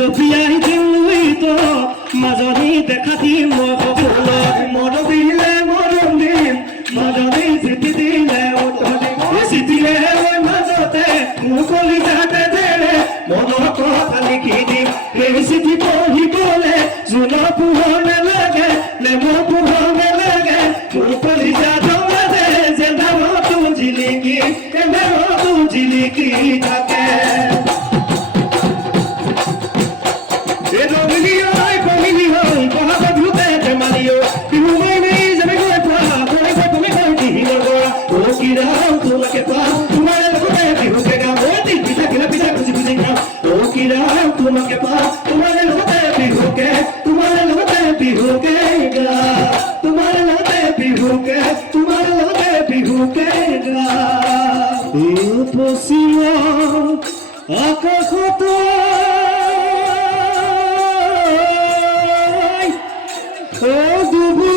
জপিয়াই দিলুই তো মাজনী দেখা দিম মই সপোনত মৰম দিলে মৰম দিম মাজনী চিঠি দিলে চিঠিলে মই মাজতে মোৰ কলিজাতে দেৰে মনৰ কথা লিখি দিম সেই চিঠি পঢ়িবলে জোনৰ পোহৰ নেলাগে নেমৰ পোহৰ নেলাগে মোৰ কলিজাত মাজে যে নামতো জিলিকি নামতো জিলিকি থাকে তোমাকে পা তোমার লগতে বিহুকে তোমার লগতে বিহুকে গা তোমার লগতে বিহুকে তোমার লগতে বিহুকে গা এই পশ্চিম আকাশত ও দুবু